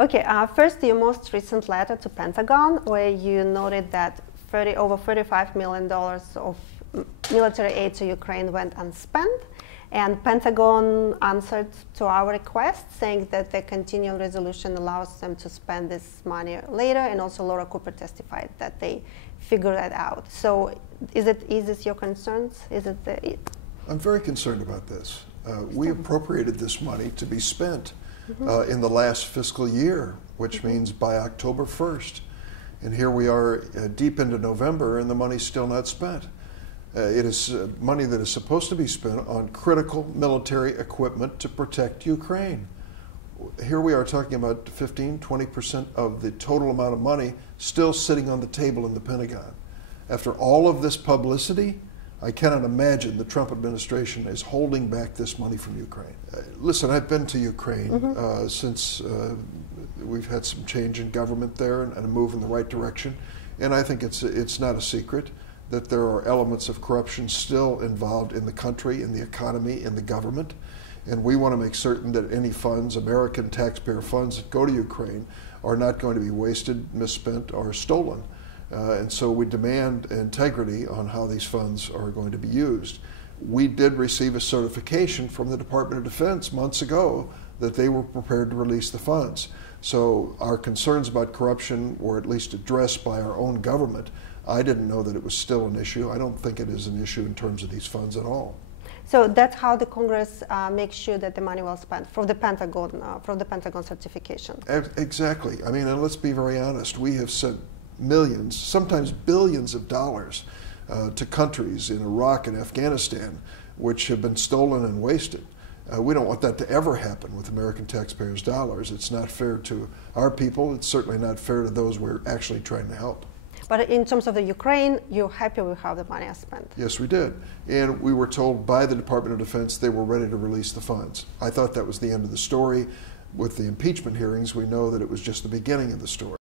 Okay, first, your most recent letter to Pentagon, where you noted that over $35 million of military aid to Ukraine went unspent, and Pentagon answered to our request, saying that the continuing resolution allows them to spend this money later, and also Laura Cooper testified that they figured that out. So is this your concerns? I'm very concerned about this. We appropriated this money to be spent in the last fiscal year, which means by October 1st. And here we are deep into November and the money's still not spent. It is money that is supposed to be spent on critical military equipment to protect Ukraine. Here we are talking about 15–20% of the total amount of money still sitting on the table in the Pentagon. After all of this publicity, I cannot imagine the Trump administration is holding back this money from Ukraine. Listen, I've been to Ukraine since we've had some change in government there and a move in the right direction, and I think it's not a secret that there are elements of corruption still involved in the country, in the economy, in the government, and we want to make certain that any funds, American taxpayer funds that go to Ukraine, are not going to be wasted, misspent, or stolen. And so we demand integrity on how these funds are going to be used. We did receive a certification from the Department of Defense months ago that they were prepared to release the funds. So our concerns about corruption were at least addressed by our own government. I didn't know that it was still an issue. I don't think it is an issue in terms of these funds at all. So that's how the Congress makes sure that the money was spent, from the Pentagon certification. Exactly. I mean, and let's be very honest. We have sent millions, sometimes billions of dollars to countries in Iraq and Afghanistan which have been stolen and wasted. We don't want that to ever happen with American taxpayers' dollars. It's not fair to our people. It's certainly not fair to those we're actually trying to help. But in terms of the Ukraine, you're happy with how the money is spent? Yes, we did. And we were told by the Department of Defense they were ready to release the funds. I thought that was the end of the story. With the impeachment hearings, we know that it was just the beginning of the story.